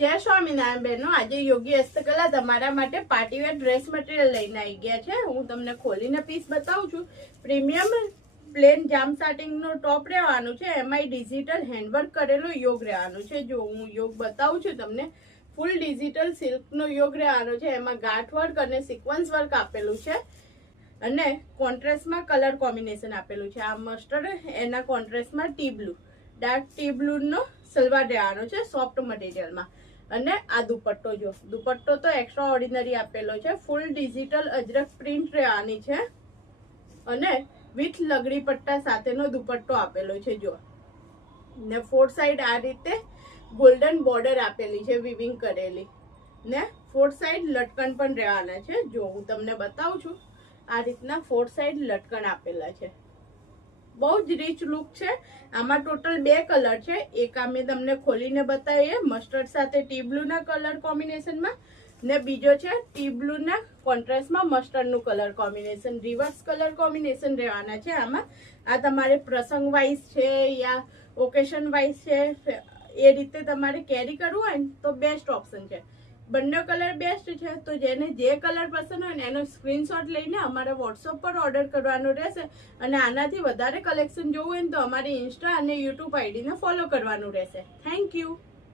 જય સ્વામિનારાયણ બહેનો, આજે યોગી હસ્તકલા તમારા માટે પાર્ટીવેર ડ્રેસ મટીરિયલ લઈને આવી ગયા છે। હું તમને ખોલીને પીસ બતાવું છું। પ્રીમિયમ પ્લેન જામ સાટિંગનો ટોપ રહેવાનું છે, એમાંય ડિજિટલ હેન્ડવર્ક કરેલો યોગ રહેવાનું છે। જો હું યોગ બતાવું છું તમને, ફૂલ ડિજિટલ સિલ્કનો યોગ રહેવાનો છે, એમાં ગાંઠ વર્ક અને સિક્વન્સ વર્ક આપેલું છે અને કોન્ટ્રાસ્ટમાં કલર કોમ્બિનેશન આપેલું છે। આ મસ્ટર્ડ, એના કોન્ટ્રાસ્ટમાં ટી બ્લુ, ડાર્ક ટી બ્લુનો સલવાર રહેવાનો છે સોફ્ટ મટીરિયલમાં। અને આ દુપટ્ટો, જો દુપટ્ટો તો એક્સ્ટ્રા ઓર્ડિનરી આપેલો છે, ફૂલ ડિજિટલ અજરક પ્રિન્ટ રહેવાની છે અને વિથ લગડી પટ્ટા સાથેનો દુપટ્ટો આપેલો છે। જો ને ફોર સાઈડ આ રીતે ગોલ્ડન બોર્ડર આપેલી છે વિવિંગ કરેલી, ને ફોર સાઈડ લટકન પણ રહેવાના છે। જો હું તમને બતાવું છું, આ રીતના ફોર સાઈડ લટકન આપેલા છે। બહુ જ રીચ લુક છે। આમાં ટોટલ 2 કલર છે, એક આ મેં તમને ખોલીને બતાવીએ મસ્ટર્ડ સાથે ટી બ્લુ ના કલર કોમ્બિનેશનમાં, ને બીજો છે ટી બ્લુ ના કોન્ટ્રાસ્ટમાં મસ્ટર્ડ નું colour combination, reverse colour combination રહેવાના છે આમાં। આ તમારે પ્રસંગ વાઇઝ છે યા ઓકેશન વાઇઝ છે, એ રીતે તમારે કેરી કરવું હોય ને તો બેસ્ટ ઓપ્શન છે। બંને કલર બેસ્ટ છે, તો જેને જે કલર પસંદ હોય ને એનો સ્ક્રીનશોટ લઈને અમારા વોટ્સઅપ પર ઓર્ડર કરવાનો રહેશે। અને આનાથી વધારે કલેક્શન જોવું હોય ને તો અમારી ઇન્સ્ટા અને યુટ્યુબ આઈડીને ફોલો કરવાનું રહેશે। Thank you.